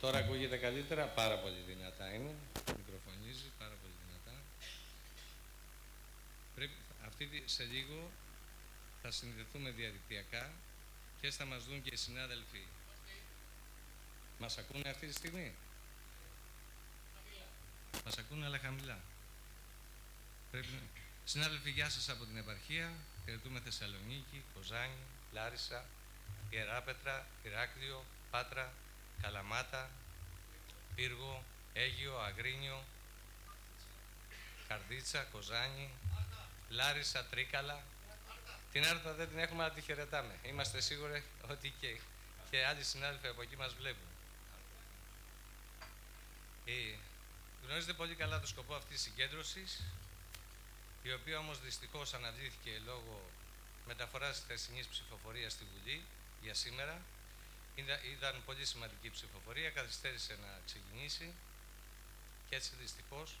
Τώρα ακούγεται καλύτερα, πάρα πολύ δυνατά είναι. Μικροφωνίζει πάρα πολύ δυνατά. Σε λίγο θα συνδεθούμε διαδικτυακά και θα μας δουν και οι συνάδελφοι. Μας ακούνε αυτή τη στιγμή? Μας ακούνε, αλλά χαμηλά. Συνάδελφοι, γεια σας από την επαρχία. Χαιρετούμε Θεσσαλονίκη, Κοζάνη, Λάρισα, Ιεράπετρα, Ηράκλειο, Πάτρα, Καλαμάτα, Πύργο, Αίγιο, Αγρίνιο, Καρδίτσα, Κοζάνη, Λάρισα, Τρίκαλα. Την Άρτα δεν την έχουμε, αλλά τη χαιρετάμε. Είμαστε σίγουροι ότι και άλλοι συνάδελφοι από εκεί μας βλέπουν. Γνωρίζετε πολύ καλά το σκοπό αυτής της συγκέντρωσης, η οποία όμως δυστυχώς αναβλήθηκε λόγω μεταφοράς της θεσινής ψηφοφορίας στη Βουλή για σήμερα. Ήταν πολύ σημαντική ψηφοφορία, καθυστέρησε να ξεκινήσει και έτσι δυστυχώς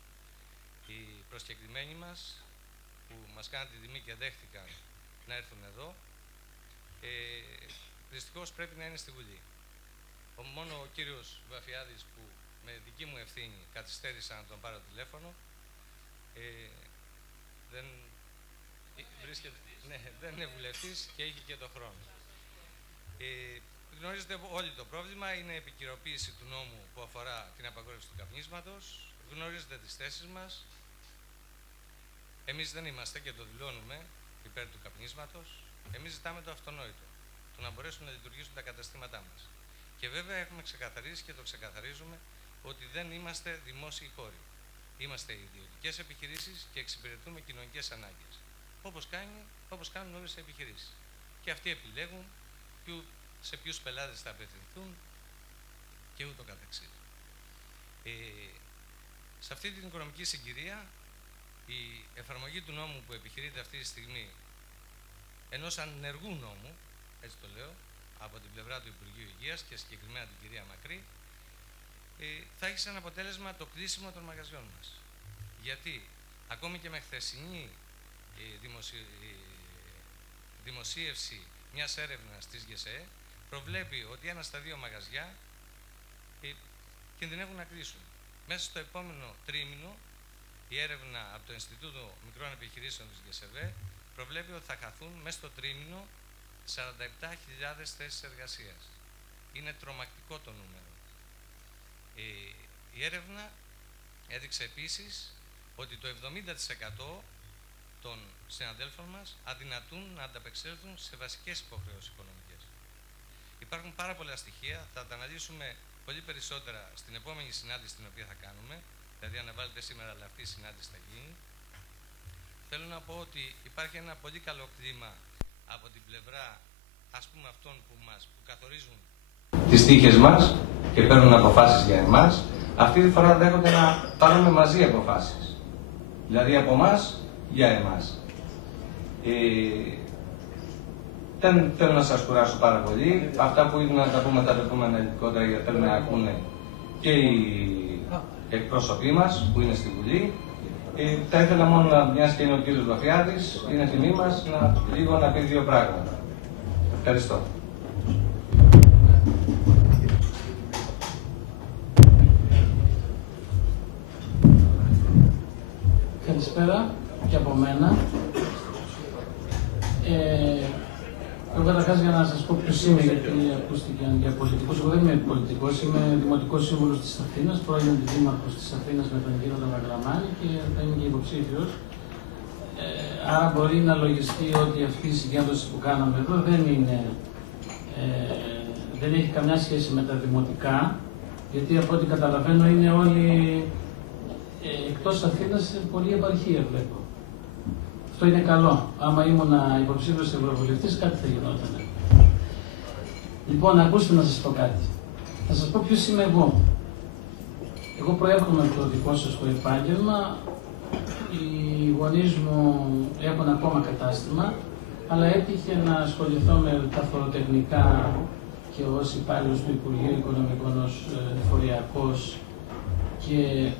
οι προσκεκλημένοι μας που μας κάναν τη τιμή και δέχτηκαν να έρθουν εδώ, δυστυχώς πρέπει να είναι στη Βουλή. Μόνο ο κύριος Βαφιάδης, που με δική μου ευθύνη καθυστέρησα να τον πάρω τηλέφωνο, δεν είναι βουλευτής και έχει και το χρόνο. Γνωρίζετε όλοι το πρόβλημα, είναι η επικυροποίηση του νόμου που αφορά την απαγόρευση του καπνίσματος. Γνωρίζετε τις θέσεις μας. Εμείς δεν είμαστε, και το δηλώνουμε, υπέρ του καπνίσματος. Εμείς ζητάμε το αυτονόητο, το να μπορέσουν να λειτουργήσουν τα καταστήματά μας. Και βέβαια έχουμε ξεκαθαρίσει και το ξεκαθαρίζουμε ότι δεν είμαστε δημόσιοι χώροι. Είμαστε ιδιωτικές επιχειρήσεις και εξυπηρετούμε κοινωνικές ανάγκες. Όπως κάνουν όλες οι επιχειρήσεις. Και αυτοί επιλέγουν σε ποιους πελάτες θα απευθυνθούν και ούτω καθεξής. Σε αυτή την οικονομική συγκυρία, η εφαρμογή του νόμου που επιχειρείται αυτή τη στιγμή, ενός ανεργού νόμου, έτσι το λέω, από την πλευρά του Υπουργείου Υγείας και συγκεκριμένα την κυρία Μακρύ, θα έχει σαν αποτέλεσμα το κλείσιμο των μαγαζιών μας. Γιατί ακόμη και με χθεσινή δημοσίευση μιας έρευνας της ΓΕΣΕ προβλέπει ότι 1 στα 2 μαγαζιά κινδυνεύουν να κλείσουν. Μέσα στο επόμενο τρίμηνο, η έρευνα από το Ινστιτούτο Μικρών Επιχειρήσεων της ΓΕΣΕΒΕ προβλέπει ότι θα χαθούν μέσα στο τρίμηνο 47.000 θέσεις εργασίας. Είναι τρομακτικό το νούμερο. Η έρευνα έδειξε επίσης ότι το 70% των συναδέλφων μας αδυνατούν να ανταπεξέλθουν σε βασικές υποχρεώσεις οικονομικές. Υπάρχουν πάρα πολλά στοιχεία, θα τα αναλύσουμε πολύ περισσότερα στην επόμενη συνάντηση την οποία θα κάνουμε, δηλαδή αναβάλλεται σήμερα, αλλά αυτή η συνάντηση θα γίνει. Θέλω να πω ότι υπάρχει ένα πολύ καλό κλίμα από την πλευρά, ας πούμε, αυτών που καθορίζουν τις τύχες μας και παίρνουν αποφάσεις για εμάς. Αυτή τη φορά δέχονται να πάρουμε μαζί αποφάσεις. Δηλαδή από εμάς για εμάς. Δεν θέλω να σας κουράσω πάρα πολύ. Αυτά που ήθελα να τα πούμε θα τα πούμε αναλυτικότερα, γιατί θέλουν να ακούνε και οι εκπρόσωποι μας που είναι στη Βουλή. Θα ήθελα μόνο, μιας και είναι ο κύριος Βαφιάδης, είναι τιμή μας να πει 2 πράγματα. Ευχαριστώ. Καλησπέρα και από μένα. Εγώ καταρχάς για να σας πω ποιος είμαι, γιατί ακούστηκαν για πολιτικούς. Εγώ δεν είμαι πολιτικός, είμαι δημοτικός σύμβουλος της Αθήνας, πρώην δήμαρχος της Αθήνας με τον κύριο Δαβαγραμμάνη και θα είμαι και υποψήφιος. Άρα μπορεί να λογιστεί ότι αυτή η συγκέντρωση που κάναμε εδώ δεν έχει καμιά σχέση με τα δημοτικά, γιατί από ό,τι καταλαβαίνω είναι όλοι εκτός Αθήνας σε πολλή επαρχία βλέπω. Αυτό είναι καλό. Άμα ήμουν υποψήφιος ευρωβουλευτής, κάτι θα γινόταν. Λοιπόν, ακούστε να σας πω κάτι. Θα σας πω ποιος είμαι εγώ. Εγώ προέρχομαι από το δικό σας το επάγγελμα. Οι γονείς μου έχουν ακόμα κατάστημα, αλλά έτυχε να ασχοληθώ με τα φοροτεχνικά και ως υπάλληλος του Υπουργείου Οικονομικών, ως φοριακός και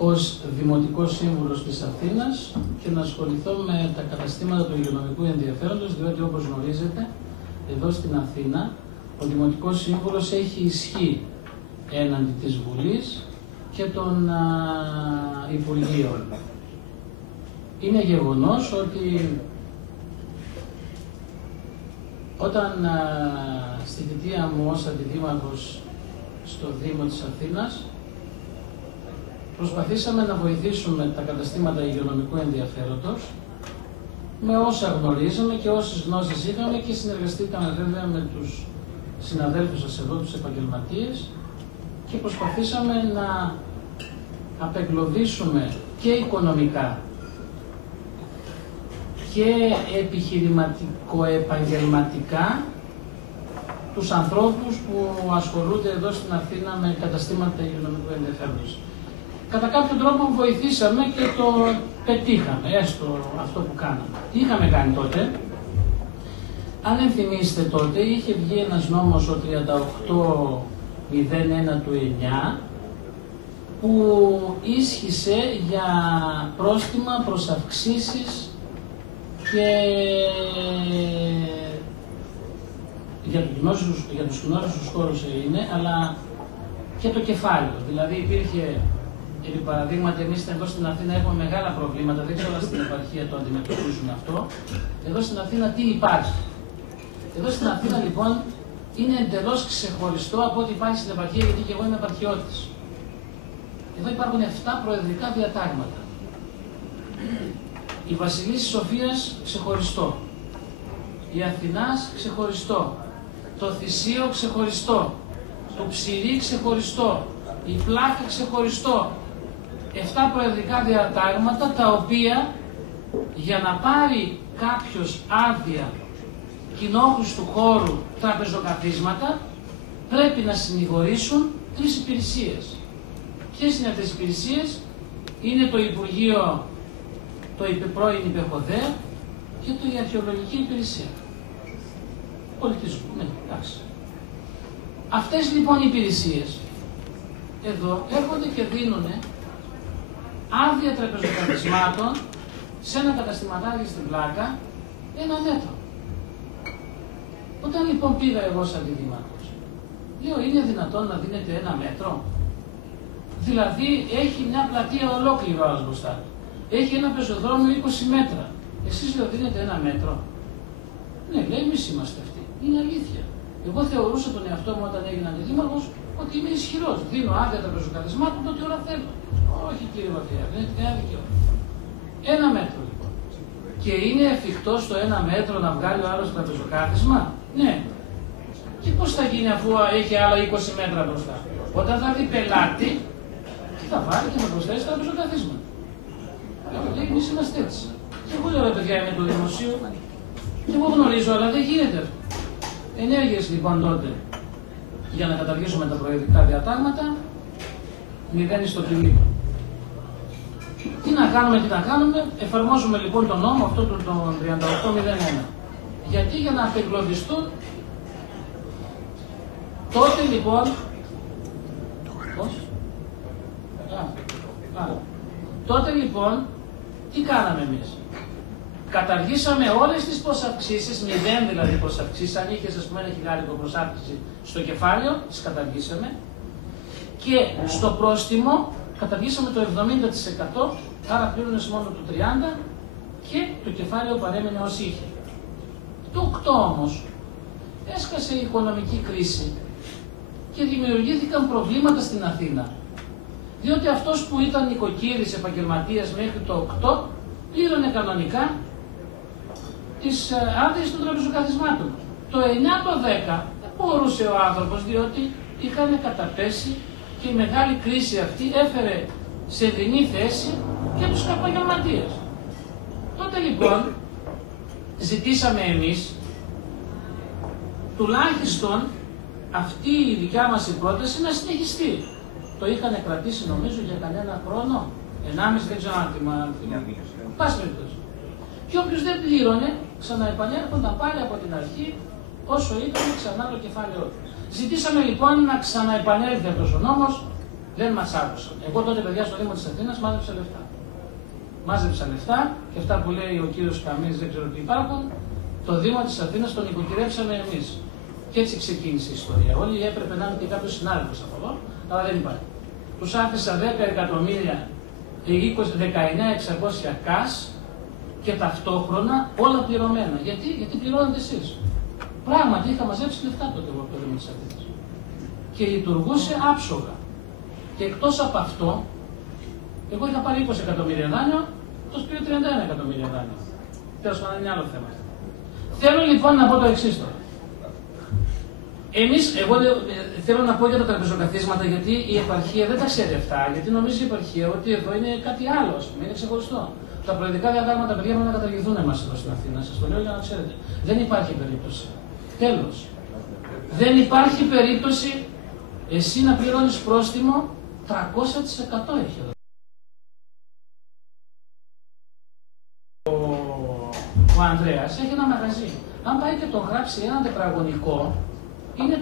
ως Δημοτικός Σύμβουλος της Αθήνας και να ασχοληθώ με τα καταστήματα του υγειονομικού ενδιαφέροντος, διότι όπως γνωρίζετε, εδώ στην Αθήνα, ο Δημοτικός Σύμβουλος έχει ισχύ έναντι της Βουλής και των Υπουργείων. Είναι γεγονός ότι όταν στη θητεία μου ως αντιδήμαρχος στο Δήμο της Αθήνας προσπαθήσαμε να βοηθήσουμε τα καταστήματα υγειονομικού ενδιαφέροντος με όσα γνωρίζαμε και όσες γνώσεις είχαμε και συνεργαστήκαμε βέβαια με τους συναδέλφους σας εδώ, τους επαγγελματίες, και προσπαθήσαμε να απεγκλωβίσουμε και οικονομικά και επιχειρηματικο-επαγγελματικά τους ανθρώπους που ασχολούνται εδώ στην Αθήνα με καταστήματα υγειονομικού ενδιαφέροντος. Κατά κάποιο τρόπο βοηθήσαμε και το πετύχαμε, έστω αυτό που κάναμε. Τι είχαμε κάνει τότε? Αν ενθυμίστε, τότε είχε βγει ένας νόμος, ο 3801 του 9, που ίσχυσε για πρόστιμα προς αυξήσεις και για τους κοινόχρηστους χώρους είναι, αλλά και το κεφάλαιο. Δηλαδή υπήρχε, επί παραδείγματι, εμείς εδώ στην Αθήνα έχουμε μεγάλα προβλήματα, δεν ξέρω αν στην επαρχία το αντιμετωπίζουν αυτό. Εδώ στην Αθήνα τι υπάρχει? Εδώ στην Αθήνα λοιπόν είναι εντελώς ξεχωριστό από ό,τι υπάρχει στην επαρχία, γιατί και εγώ είμαι επαρχιώτης. Εδώ υπάρχουν 7 προεδρικά διατάγματα. Η Βασιλής Σοφίας ξεχωριστό. Η Αθηνάς ξεχωριστό. Το Θησίο ξεχωριστό. Το Ψηρή ξεχωριστό. Η Πλάκα ξεχωριστό. 7 προεδρικά διατάγματα, τα οποία για να πάρει κάποιος άδεια κοινόχρηστου χώρου τραπεζοκαθίσματα πρέπει να συνηγορήσουν 3 υπηρεσίες. Ποιες είναι αυτές οι υπηρεσίες? Είναι το Υπουργείο, το πρώην Υπεχοδέ και η Αρχαιολογική Υπηρεσία Πολιτισμού. Ναι, εντάξει. Αυτές λοιπόν οι υπηρεσίες εδώ έρχονται και δίνουν άδεια τραπεζοκαθισμάτων σε ένα καταστηματάκι στην Πλάκα 1 μέτρο. Όταν λοιπόν πήγα εγώ σαν αντιδήμαρχος, λέω, είναι δυνατόν να δίνεται 1 μέτρο? Δηλαδή έχει μια πλατεία ολόκληρη όλας μπροστά του. Έχει ένα πεζοδρόμιο 20 μέτρα. Εσείς λέω δίνετε 1 μέτρο? Ναι, λέει, εμείς είμαστε αυτοί. Είναι αλήθεια. Εγώ θεωρούσα τον εαυτό μου όταν έγινα αντιδήμαρχος ότι είμαι ισχυρός. Δίνω άδεια τα πεζοκαθισμάτων τότε ώρα θέλω. Όχι κύριε Βαθιά, δεν έχετε κανένα δικαίωμα. 1 μέτρο λοιπόν. Και είναι εφικτό στο 1 μέτρο να βγάλει ο άλλος τραπεζοκάθισμα? Ναι. Και πώς θα γίνει αφού έχει άλλα 20 μέτρα μπροστά? Όταν θα δει πελάτη, τι θα βάλει και θα προσθέσει τραπεζοκαθίσματα. Λέει, εμείς είμαστε έτσι. Και εγώ λέω, ρε παιδιά, είμαι του δημοσίου. Και εγώ γνωρίζω, αλλά δεν γίνεται αυτό. Ενέργειες λοιπόν τότε για να καταργήσουμε τα προεδρικά διατάγματα, 0 στο τηλίκο. Τι να κάνουμε, εφαρμόζουμε λοιπόν τον νόμο αυτό τον 3801. Γιατί? Για να απεγκλωβιστούν. Τότε λοιπόν, τότε λοιπόν, τι κάναμε εμείς? Καταργήσαμε όλες τις προσαυξήσεις, 0 δηλαδή προσαυξήσεις, αν είχες ας πούμε 1 χιλιάρικο προσάυξηση στο κεφάλαιο, τις καταργήσαμε, και στο πρόστιμο καταργήσαμε το 70%, άρα πλήρωνες μόνο το 30% και το κεφάλαιο παρέμεινε ως είχε. Το 8 όμως έσκασε η οικονομική κρίση και δημιουργήθηκαν προβλήματα στην Αθήνα. Διότι αυτός που ήταν νοικοκύρης επαγγελματίας μέχρι το 8 πλήρωνε κανονικά τις άδειες των τραπεζοκαθισμάτων. Το 9 το 10 δεν μπορούσε ο άνθρωπος, διότι είχαν καταπέσει και η μεγάλη κρίση αυτή έφερε σε δεινή θέση και τους επαγγελματίες. Τότε λοιπόν ζητήσαμε εμείς τουλάχιστον αυτή η δικιά μας πρόταση να συνεχιστεί. Το είχαν κρατήσει νομίζω για κανένα χρόνο, 1,5, δεν ξέρω αν θυμάμαι. Πάση περιπτώσει. Και όποιος δεν πλήρωνε, ξαναεπανέρχονταν πάλι από την αρχή, όσο ήταν ξανά το κεφάλαιό του. Ζητήσαμε λοιπόν να ξαναεπανέλθει αυτός ο νόμος, δεν μας άκουσαν. Εγώ τότε, παιδιά, στο Δήμο της Αθήνας μάζεψα λεφτά. Μάζεψα λεφτά και αυτά που λέει ο κύριος Καμής, δεν ξέρω τι υπάρχουν, το Δήμο της Αθήνας τον νοικοκυρέψαμε εμείς. Και έτσι ξεκίνησε η ιστορία. Όλοι έπρεπε να είναι και κάποιο συνάδελφο από εδώ, αλλά δεν υπάρχει. Τους άφησα 10 εκατομμύρια, 19.600 κας και ταυτόχρονα όλα πληρωμένα. Γιατί πληρώνετε εσείς. Πράγματι είχα μαζέψει λεφτά τότε εγώ από το Δήμο της Αθήνας. Και λειτουργούσε άψογα. Και εκτός από αυτό, εγώ είχα πάρει 20 εκατομμύρια δάνειο, αυτός πήρε 31 εκατομμύρια δάνειο. Τέλος πάντων είναι άλλο θέμα. Θέλω λοιπόν να πω το εξής τώρα. Εγώ θέλω να πω για τα τραπεζοκαθίσματα, γιατί η επαρχία δεν τα ξέρει αυτά, γιατί νομίζει η επαρχία ότι εδώ είναι κάτι άλλο, ας πούμε, είναι ξεχωριστό. Τα προεδρικά διατάγματα, παιδιά, πρέπει να καταργηθούν εμάς εδώ στην Αθήνα, σας το λέω για να ξέρετε. Δεν υπάρχει περίπτωση. Τέλος. Δεν υπάρχει περίπτωση εσύ να πληρώνεις πρόστιμο 300% έχει εδώ. Ο Ανδρέας έχει ένα μαγαζί. Αν πάει και τον γράψει ένα τετραγωνικό, είναι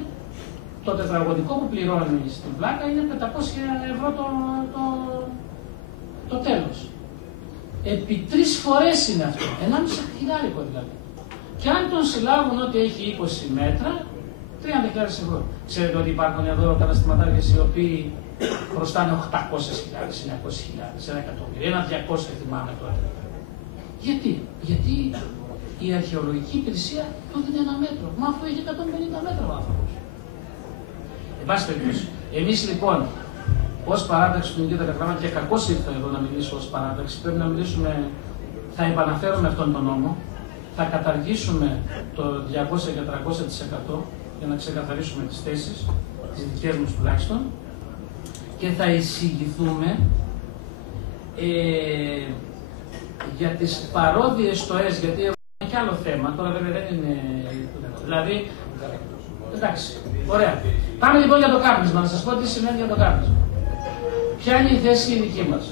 το τετραγωνικό που πληρώνει στην πλάκα είναι 500 ευρώ το τέλος. Επί 3 φορές είναι αυτό. 1,5 χιλιάρικο δηλαδή. Και αν τον συλλάβουν ότι έχει 20 μέτρα, 30.000 ευρώ. Ξέρετε ότι υπάρχουν εδώ καταστηματάρχες οι οποίοι χρωστάνε 800.000, 900.000, 1 εκατομμύριο, 1.200 θυμάμαι τότε. Γιατί η αρχαιολογική υπηρεσία του δίνει 1 μέτρο. Μα αφού έχει 150 μέτρα ο άνθρωπος. Εν πάση περιπτώσει, εμείς λοιπόν, ως παράταξη του Νοικίου Καταγράμματος, και κακώς ήρθα εδώ να μιλήσω ως παράταξη, πρέπει να μιλήσουμε, θα επαναφέρουμε αυτόν τον νόμο, θα καταργήσουμε το 200 και 300% για να ξεκαθαρίσουμε τις θέσεις, τις δικές μας τουλάχιστον, και θα εισηγηθούμε για τις παρόδιες στοές, γιατί είναι και άλλο θέμα, τώρα βέβαια δεν είναι. Δηλαδή, εντάξει, ωραία. Πάμε λοιπόν για το κάπνισμα, να σας πω τι σημαίνει για το κάπνισμα. Ποια είναι η θέση η δική μας.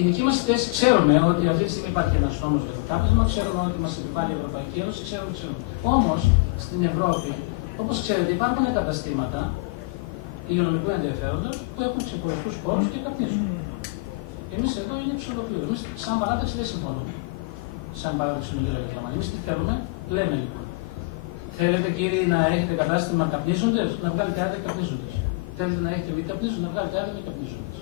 Η δική μας θέση, ξέρουμε ότι αυτή τη στιγμή υπάρχει ένας νόμος για το κάπνισμα, ξέρουμε ότι μας επιβάλλει η Ευρωπαϊκή Ένωση, ξέρουμε. Όμως, στην Ευρώπη, όπως ξέρετε, υπάρχουν καταστήματα υγειονομικού ενδιαφέροντος που έχουν ξεχωριστούς χώρους και καπνίζουν. Εμείς εδώ είναι ψηλοπλήρω. Εμείς, σαν παράταξη, δεν συμφωνούμε. Σαν παράταξη του Νοικίου Καταγράμματος. Εμείς τι θέλουμε, λέμε λοιπόν. Θέλετε κύριοι να έχετε κατάστημα καπνίζοντες, να βγάλετε άδεια καπνίζοντες. Θέλετε να έχετε μη καπνίζοντες, να βγάλετε άδεια μη καπνίζοντες.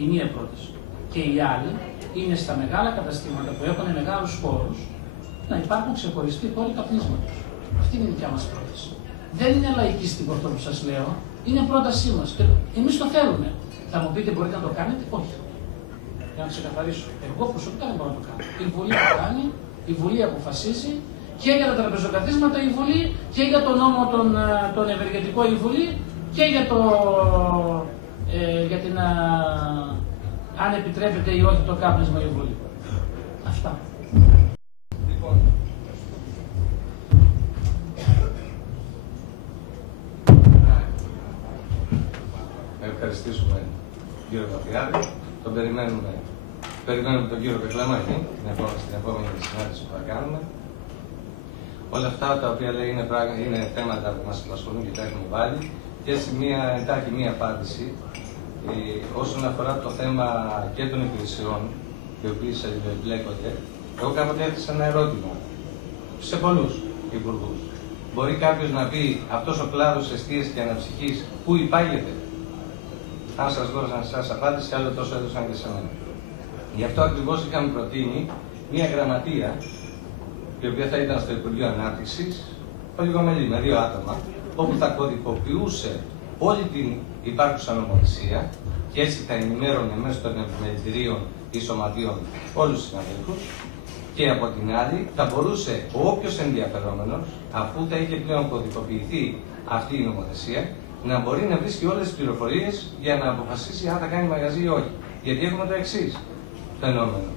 Η μία πρόταση. Και η άλλη είναι στα μεγάλα καταστήματα που έχουν μεγάλους χώρους να υπάρχουν ξεχωριστοί χώροι καπνίσματος. Αυτή είναι η δικιά μας πρόταση. Δεν είναι λαϊκίστικο αυτό που σας λέω, είναι πρότασή μας. Και εμείς το θέλουμε. Θα μου πείτε, μπορείτε να το κάνετε, όχι. Για να ξεκαθαρίσω. Εγώ προσωπικά δεν μπορώ να το κάνω. Η Βουλή το κάνει, η Βουλή αποφασίζει και για τα τραπεζοκαθίσματα η Βουλή και για τον νόμο τον ευεργετικό η Βουλή και για την αν επιτρέπεται ή όχι το κάπνισμα η Βουλή. Αυτά. Λοιπόν, να ευχαριστήσουμε τον κύριο Παπιάδη. Τον περιμένουμε τον κύριο Πεκλαμάκη στην επόμενη συνάντηση που θα κάνουμε. Όλα αυτά τα οποία λέει είναι θέματα που μας απασχολούν και τα έχουμε βάλει. Και έτσι εντάχει μία απάντηση όσον αφορά το θέμα και των υπηρεσιών, οι οποίες εμπλέκονται. Εγώ κάποτε έθεσα ένα ερώτημα σε πολλούς υπουργούς. Μπορεί κάποιος να πει αυτός ο κλάδος εστίας και αναψυχής πού υπάγεται? Αν σας δώσαν εσάς απάντηση, άλλο τόσο έδωσαν και σε μένα. Γι' αυτό ακριβώς είχαμε προτείνει μία γραμματεία, η οποία θα ήταν στο Υπουργείο Ανάπτυξης, ολιγομελή με 2 άτομα, όπου θα κωδικοποιούσε όλη την υπάρχουσα νομοθεσία και έτσι θα ενημέρωνε μέσω των επιμελητηρίων ή σωματείων όλους τους συναδέλφους. Και από την άλλη θα μπορούσε όποιος ενδιαφερόμενος, αφού θα είχε πλέον κωδικοποιηθεί αυτή η νομοθεσία, να μπορεί να βρίσκει όλες τις πληροφορίες για να αποφασίσει αν θα κάνει μαγαζί ή όχι. Γιατί έχουμε το εξής φαινόμενο.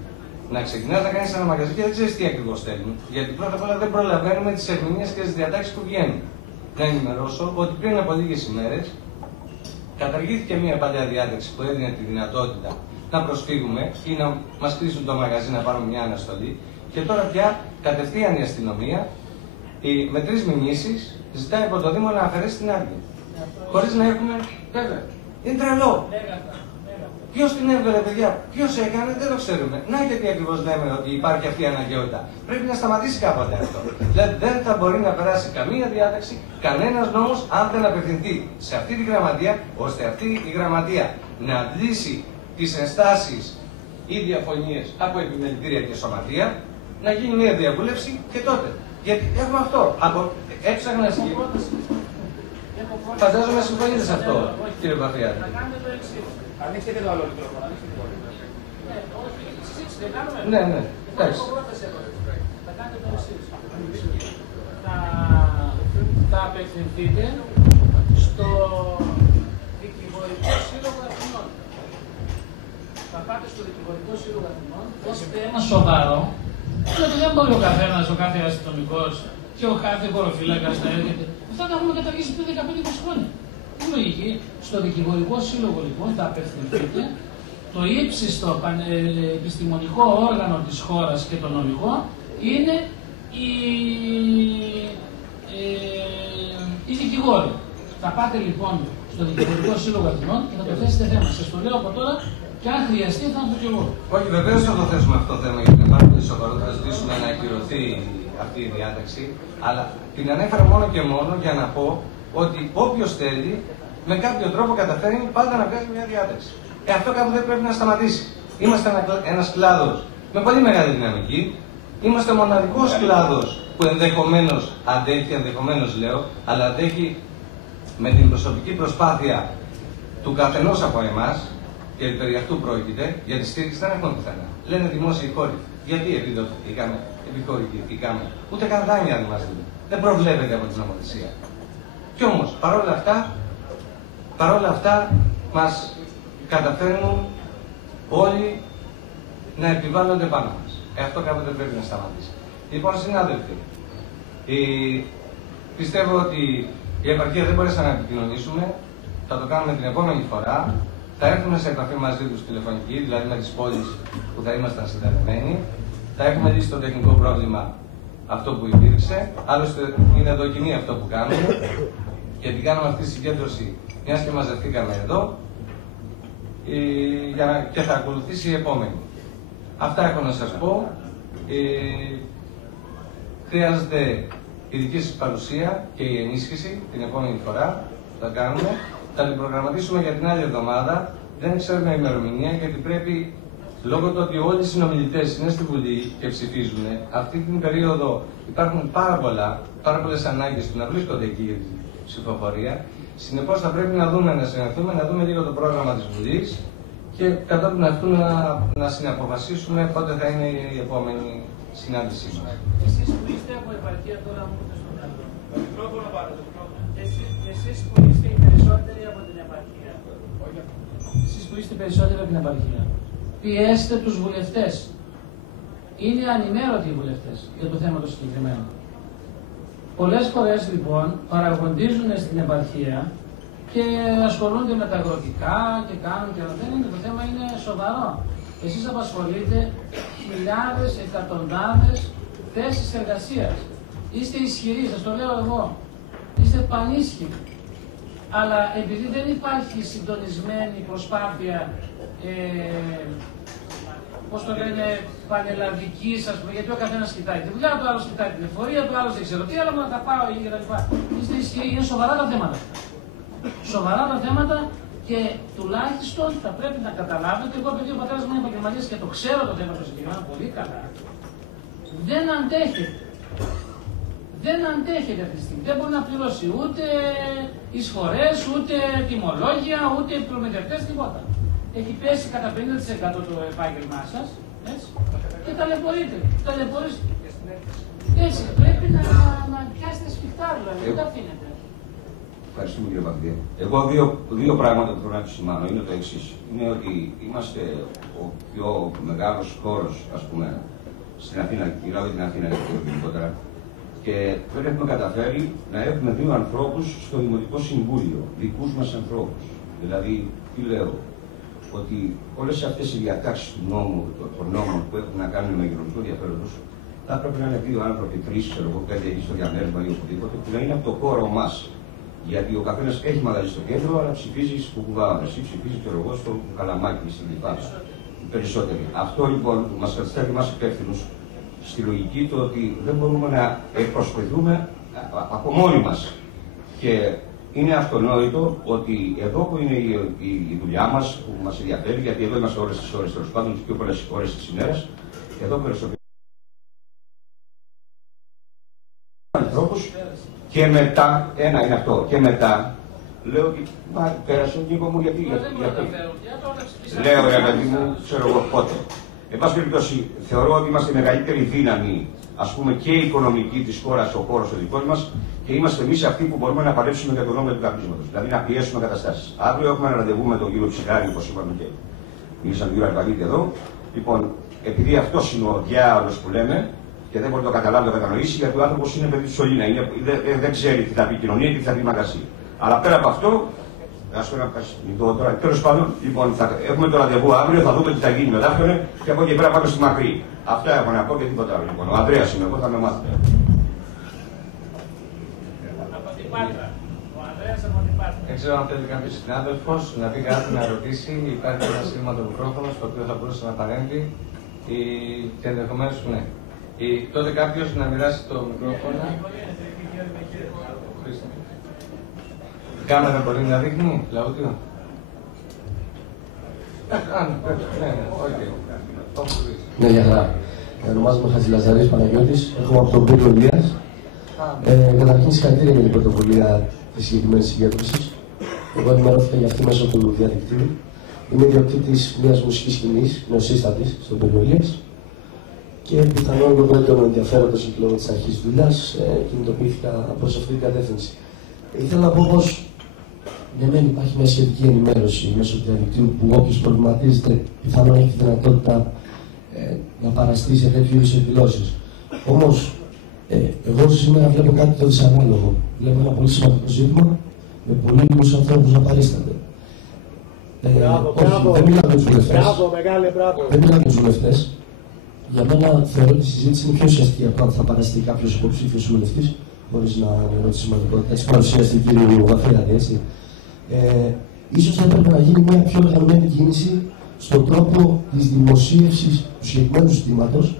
Να ξεκινάς να κάνεις ένα μαγαζί και δεν ξέρεις τι ακριβώς θέλουν. Γιατί πρώτα απ' όλα δεν προλαβαίνουμε τις ερμηνείες και τις διατάξεις που βγαίνουν. Να ενημερώσω ότι πριν από λίγες ημέρες καταργήθηκε μια παλιά διάταξη που έδινε τη δυνατότητα να προσφύγουμε ή να μας κλείσουν το μαγαζί να πάρουμε μια αναστολή. Και τώρα πια κατευθείαν η αστυνομία με 3 μηνύσεις ζητάει από το Δήμο να αφαιρέσει την άδεια. Χωρίς να έχουμε. Βέβαια. Είναι τρελό. Ποιος την έβγαλε, παιδιά, ποιος έκανε, δεν το ξέρουμε. Να γιατί ακριβώς λέμε ότι υπάρχει αυτή η αναγκαιότητα. Πρέπει να σταματήσει κάποτε αυτό. Δηλαδή δεν θα μπορεί να περάσει καμία διάταξη, κανένας νόμος, αν δεν απευθυνθεί σε αυτή τη γραμματεία, ώστε αυτή η γραμματεία να αντλήσει τις ενστάσεις ή διαφωνίες από επιμελητήρια και σωματεία, να γίνει μια διαβούλευση και τότε. Γιατί έχουμε αυτό. Έψαχνα Φαντάζομαι συμφωνείτε σε αυτό, κύριε Παπιάδη. Ανοίξτε και το άλλο μικρόφωνο. Ναι, ναι. Εντάξει. Θα κάνετε το εξής. Θα απευθυνθείτε στο Δικηγορικό Σύλλογο Αθηνών. Θα πάτε στο Δικηγορικό Σύλλογο Αθηνών, ώστε ένα σοβαρό, γιατί δεν μπορεί ο καθένας, ο κάθε αστυνομικός και ο κάθε χωροφύλακας να έρχεται. Αυτά τα έχουμε καταργήσει πριν 15-20 χρόνια. Τι λογική, στο Δικηγορικό Σύλλογο λοιπόν θα απευθυνθείτε, το ύψιστο επιστημονικό όργανο της χώρας και το νομικό είναι οι δικηγόροι. Θα πάτε λοιπόν στο Δικηγορικό Σύλλογο Αθηνών και θα το θέσετε θέμα. Σας το λέω από τώρα και αν χρειαστεί θα το εγώ. Όχι, βεβαίως θα το θέσουμε αυτό το θέμα γιατί είναι πάρα πολύ σοβαρό. Θα ζητήσουμε να ακυρωθεί αυτή η διάταξη. Αλλά την ανέφερα μόνο και μόνο για να πω ότι όποιος θέλει με κάποιο τρόπο καταφέρει πάντα να βγάζει μια διάταξη. Αυτό κάπου δεν πρέπει να σταματήσει. Είμαστε ένας κλάδος με πολύ μεγάλη δυναμική. Είμαστε ο μοναδικός κλάδος που ενδεχομένως λέω, αλλά αντέχει με την προσωπική προσπάθεια του καθενός από εμάς, και περί αυτού πρόκειται, για τη στήριξη δεν έχουμε πουθενά. Λένε δημόσιοι χώροι. Γιατί επιχορηγηθήκαμε, ούτε καν δάνεια δεν μας δίνουν. Δεν προβλέπεται από την νομοθεσία. Κι όμως, παρόλα αυτά, μας καταφέρνουν όλοι να επιβάλλονται πάνω μας. Αυτό κάποτε πρέπει να σταματήσει. Λοιπόν, συνάδελφοι, πιστεύω ότι η επαρχία δεν μπορέσαμε να επικοινωνήσουμε. Θα το κάνουμε την επόμενη φορά. Θα έρθουμε σε επαφή μαζί τους τηλεφωνική, δηλαδή με τις πόλεις που θα ήμασταν συνδεδεμένοι. Θα έχουμε λύσει το τεχνικό πρόβλημα αυτό που υπήρξε. Άλλωστε, είναι δοκιμή αυτό που κάνουμε. Γιατί κάναμε αυτή τη συγκέντρωση, μιας και μαζευτήκαμε εδώ, και θα ακολουθήσει η επόμενη. Αυτά έχω να σας πω. Χρειάζεται η δική σας παρουσία και η ενίσχυση την επόμενη φορά που θα κάνουμε. Θα την προγραμματίσουμε για την άλλη εβδομάδα. Δεν ξέρουμε ημερομηνία γιατί πρέπει, λόγω του ότι όλοι οι συνομιλητές είναι στη Βουλή και ψηφίζουν, αυτή την περίοδο υπάρχουν πάρα πολλές ανάγκες που να βρίσκονται εκεί για την ψηφοφορία. Συνεπώς θα πρέπει να συνεχθούμε, να δούμε λίγο το πρόγραμμα της Βουλής και κατόπιν αυτού να συναποφασίσουμε πότε θα είναι η επόμενη συνάντησή μας. Εσείς που είστε από επαρχία τώρα μου ήρθε στο μυαλό. Το μικρόφωνο πάρε, το μικρόφωνο. Εσείς που είστε οι περισσότεροι από την επαρχία. Εσείς που είστε περισσότεροι από την επαρχία. Πιέστε τους βουλευτές. Είναι ανημέρωτοι οι βουλευτές για το θέμα το συγκεκριμένο. Πολλές φορές λοιπόν παραγοντίζουν στην επαρχία και ασχολούνται με τα αγροτικά και κάνουν και όλα. Δεν είναι, το θέμα είναι σοβαρό. Εσείς απασχολείτε χιλιάδες, εκατοντάδες θέσεις εργασίας. Είστε ισχυροί, σας το λέω εγώ. Είστε πανίσχυροι. Αλλά επειδή δεν υπάρχει συντονισμένη προσπάθεια, πώς το λένε, πανελλαδική, ας πούμε, γιατί ο καθένας κοιτάει τη δουλειά, το άλλος κοιτάει την εφορία, το άλλος δεν ξέρω τι, αλλά να τα πάω ή κτλ. Είστε ισχυροί, είναι σοβαρά τα θέματα. Σοβαρά τα θέματα και τουλάχιστον θα πρέπει να καταλάβετε, εγώ επειδή ο πατέρας μου είναι επαγγελματίας και το ξέρω το θέμα το συγκεκριμένο πολύ καλά, δεν αντέχετε. Δεν αντέχετε αυτή τη στιγμή. Δεν μπορεί να πληρώσει ούτε εισφορές, ούτε τιμολόγια, ούτε προμηθευτές, τίποτα. Έχει πέσει κατά 50% το επάγγελμά σας, έτσι, και ταλαιπωρείτε. Έτσι, πρέπει να πιάσετε σφιχτά, δηλαδή, δεν τα αφήνετε. Ευχαριστούμε κύριε Παπαδία. Εγώ δύο πράγματα που θέλω να επισημάνω είναι το εξής. Είναι ότι είμαστε ο πιο μεγάλος χώρος, ας πούμε, στην Αθήνα, μιλάω για την Αθήνα γενικότερα, και δεν έχουμε καταφέρει να έχουμε δύο ανθρώπους στο Δημοτικό Συμβούλιο, δικούς μας ανθρώπους. Δηλαδή, τι λέω, ότι όλες αυτές οι διατάξεις του νόμου, των νόμων που έχουν να κάνουν με υγειονομικό ενδιαφέροντος, θα έπρεπε να είναι δύο άνθρωποι, τρεις, ξέρω εγώ, πέντε εκεί στο διαμέρισμα ή οπουδήποτε, που να είναι από το χώρο μας. Γιατί ο καθένας έχει μαγαζί στο κέντρο, αλλά ψηφίζει στο Κουβάο. Εσύ ψηφίζει και εγώ στο Καλαμάκι, στην Λιβάδα. Οι περισσότεροι. Αυτό λοιπόν που μας καθιστά και εμάς υπεύθυνους στη λογική του ότι δεν μπορούμε να εκπροσωπηθούμε από μόνοι μας. Και είναι αυτονόητο ότι εδώ που είναι η δουλειά μας, που μας ενδιαφέρει, γιατί εδώ είμαστε όλες τις ώρες, τέλος πάντων, τις πιο πολλές ώρες της ημέρας, εδώ περισσότερο. Και μετά, ένα είναι αυτό, και μετά λέω ότι πέρασε ο Νίκο μου γιατί. Λέω ρε παιδί μου, ξέρω εγώ πότε. Εν πάση περιπτώσει, θεωρώ ότι είμαστε η μεγαλύτερη δύναμη, ας πούμε, και η οικονομική της χώρας, ο χώρος ο δικός μας, και είμαστε εμείς αυτοί που μπορούμε να παλέψουμε για τον νόμο του καπνίσματος. Δηλαδή να πιέσουμε καταστάσεις. Αύριο έχουμε ένα ραντεβού με τον κύριο Ψυχάρη, όπως είπαμε και μίλησαν τον κύριο Αρβαλίτη εδώ. Λοιπόν, επειδή αυτό είναι ο διάολος που λέμε, και δεν μπορεί να το καταλάβει, να το κατανοήσει, γιατί ο άνθρωπος είναι παιδί του σωλήνα. Δεν ξέρει τι θα πει κοινωνία και τι θα πει μαγαζί. Αλλά πέρα από αυτό, τέλος πάντων, λοιπόν, έχουμε το ραντεβού αύριο, θα δούμε τι θα γίνει μετά και από εκεί πέρα πάμε στη Μακρύ. Αυτά έχω να πω και τίποτα άλλο. Λοιπόν, ο Ανδρέας είμαι εγώ, θα με μάθετε. Δεν ξέρω αν θέλει κάποιος συνάδελφος να πει κάτι, να ρωτήσει. Υπάρχει ένα σήμα το μικρόφωνο στο οποίο θα μπορούσε να παρέμβει και ενδεχομένως ναι. Τότε κάποιος να μοιράσει το μικρόφωνο. Η κάμερα μπορεί να δείχνει, Λαούτιο. Ναι, για χαρά. Ονομάζομαι Χατζηλαζαρής Παναγιώτης, έρχομαι από τον Πύργο Ηλίας. Καταρχήν συγχαρητήρια για την πρωτοβουλία της συγκεκριμένης συγκέντρωσης. Εγώ ενημερώθηκα για αυτή μέσω του διαδικτύου. Είμαι ιδιοκτήτης μιας μουσικής σκηνής, γνωσίστατης, στον Πύργο Ηλίας. Και πιθανόν λόγω έντονου ενδιαφέροντος και λόγω της αρχής δουλειάς κινητοποιήθηκα προς αυτή την κατεύθυνση. Ήθελα να πω πως για μένα υπάρχει μια σχετική ενημέρωση μέσω του διαδικτύου που όποιος προβληματίζεται πιθανόν έχει τη δυνατότητα να παραστεί σε τέτοιου είδους εκδηλώσεις. Όμως, εγώ σήμερα βλέπω κάτι το δυσανάλογο. Βλέπω ένα πολύ σημαντικό ζήτημα με πολύ λίγους ανθρώπους να παρίστανται. Δεν μιλάω για τους βουλευτές. Δεν μιλάω για τους βουλευτές. Για μένα θεωρώ ότι η συζήτηση είναι πιο ουσιαστική από το αν θα παραστεί κάποιος υποψήφιος βουλευτής, χωρίς να είναι τη σημαντικότητα. Έτσι παρουσίασε την κύριο Βαφίαδη, έτσι. Ίσως θα έπρεπε να γίνει μια πιο οργανωμένη κίνηση στον τρόπο της δημοσίευσης του συγκεκριμένου ζητήματος,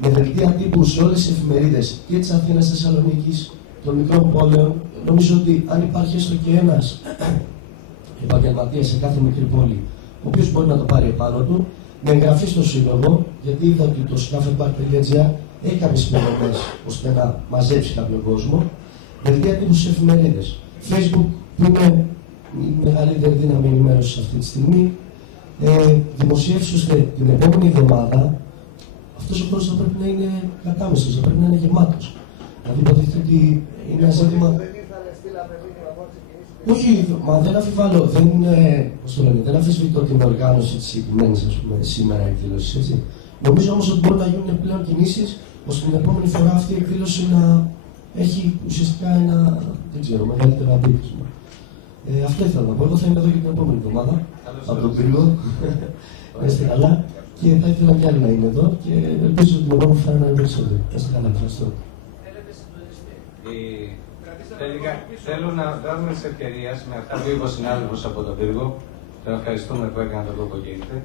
με δελτία τύπου σε όλες τις εφημερίδες και της Αθήνας, της Θεσσαλονίκης, των μικρών πόλεων. Νομίζω ότι αν υπάρχει έστω και ένας επαγγελματίας σε κάθε μικρή πόλη, ο οποίος μπορεί να το πάρει επάνω του, με εγγραφή στο σύλλογο, γιατί είδα ότι το snufflebar.gr έχει κάποιες υποδομές ώστε να μαζέψει κάποιον κόσμο, δελτία τύπου στις εφημερίδες. Facebook, που είναι η μεγαλύτερη δύναμη ενημέρωσης αυτή τη στιγμή, δημοσίευση ώστε την επόμενη εβδομάδα αυτός ο χώρος θα πρέπει να είναι κατάμεσος, θα πρέπει να είναι γεμάτος. Δηλαδή, υποτίθεται ότι είναι ένα ζήτημα. Όχι, μα δεν αμφιβάλλω, δεν αμφισβητώ την οργάνωση της συγκεκριμένης σήμερα εκδήλωσης, έτσι. Νομίζω όμως ότι μπορούν να γίνουν πλέον κινήσεις ώστε την επόμενη φορά αυτή η εκδήλωση να έχει ουσιαστικά ένα, δεν ξέρω, μεγαλύτερο αντίκρισμα. Αυτό ήθελα να πω. Εγώ θα είμαι εδώ και την επόμενη εβδομάδα από τον Πύργο. Να είστε καλά και θα ήθελα κι άλλοι να είναι εδώ και ελπίζω ότι την επόμενη φορά να είναι περισσότεροι. Να είστε καλά, ευχαριστώ. Τελικά, θέλω να δώσουμε τη ευκαιρία με αυτά που είπε ο συνάδελφος από τον Πύργο, τον ευχαριστούμε που έκανε τον κόπο και ήρθε,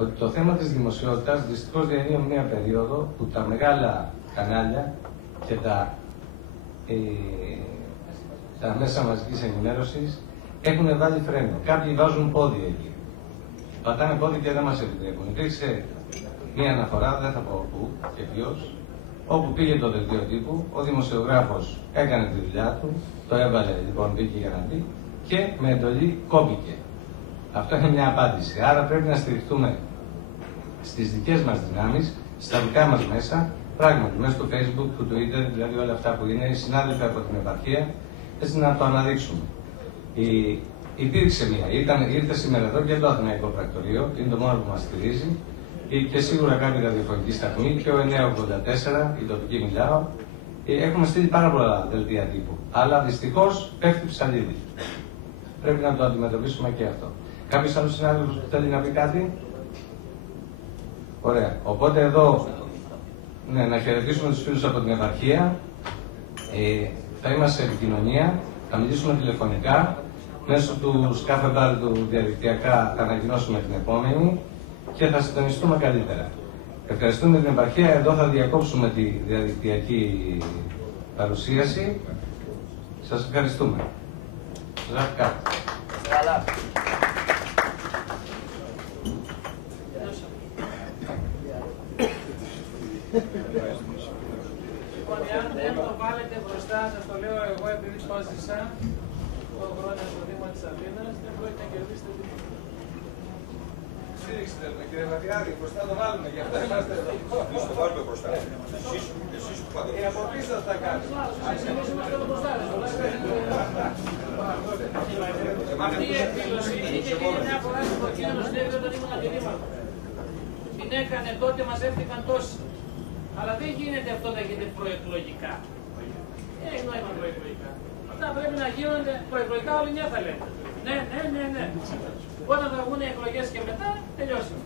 ότι το θέμα της δημοσιότητας δυστυχώς διανύει μια περίοδο που τα μεγάλα κανάλια και τα μέσα μαζικής ενημέρωσης έχουν βάλει φρένο. Κάποιοι βάζουν πόδι εκεί. Πατάνε πόδι και δεν μας επιτρέπουν. Υπήρξε μια αναφορά, δεν θα πω πού και ποιος, όπου πήγε το δελτίο τύπου, ο δημοσιογράφος έκανε τη δουλειά του, το έβαλε λοιπόν, μπήκε για να μπει και με εντολή κόπηκε. Αυτό είναι μια απάντηση. Άρα πρέπει να στηριχτούμε στις δικές μας δυνάμεις, στα δικά μας μέσα, πράγματι, μέσα στο Facebook, του Twitter, δηλαδή όλα αυτά που είναι, οι συνάδελφοι από την επαρχία, έτσι να το αναδείξουμε. Υπήρξε μία, ήρθε σήμερα εδώ και το Αθηναϊκό Πρακτορείο, είναι το μόνο που μας στηρίζει, και σίγουρα κάποιοι ραδιοφωνικοί σταθμοί και ο 984, η τοπική μιλάω, έχουμε στείλει πάρα πολλά δελτία τύπου. Αλλά δυστυχώς πέφτει ψαλίδι. Πρέπει να το αντιμετωπίσουμε και αυτό. Κάποιος άλλος συνάδελφος που θέλει να πει κάτι? Ωραία. Οπότε εδώ, ναι, να χαιρετήσουμε τους φίλους από την επαρχία. Θα είμαστε σε επικοινωνία, θα μιλήσουμε τηλεφωνικά, μέσω του κάθε μπάρ του διαδικτυακά θα ανακοινώσουμε την επόμενη και θα συντονιστούμε καλύτερα. Ευχαριστούμε την επαρχία. Εδώ θα διακόψουμε τη διαδικτυακή παρουσίαση. Σας ευχαριστούμε. Λοιπόν, εάν δεν το βάλετε μπροστά, σας το λέω εγώ επειδή το έζησα το χρόνια στο Δήμο της Αθήνας, δεν μπορείτε να κερδίσετε τίποτα. Στήριξη θέλουμε, κύριε Βατιάδη, μπροστά το βάλουμε, γι' αυτό είμαστε εδώ. Εμείς το βάλουμε μπροστά. Εσείς που πάτε. Η από πίσω θα τα κάνει. Εμείς είμαστε εδώ μπροστά, αυτή η εκδήλωση είχε γίνει μια φορά στο προκείμενο συνέδριο όταν ήμουν αντιδήμαρχο. Την έκανε τότε, μαζεύτηκαν τόσοι. Αλλά δεν γίνεται αυτό να γίνεται προεκλογικά. Δεν έχει νόημα προεκλογικά. Αυτά πρέπει να γίνονται προεκλογικά, όλοι μια θα λένε. Ναι. Όταν θα βγουν οι εκλογές και μετά, τελειώσαμε.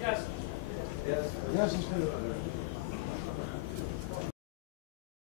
Γεια σας.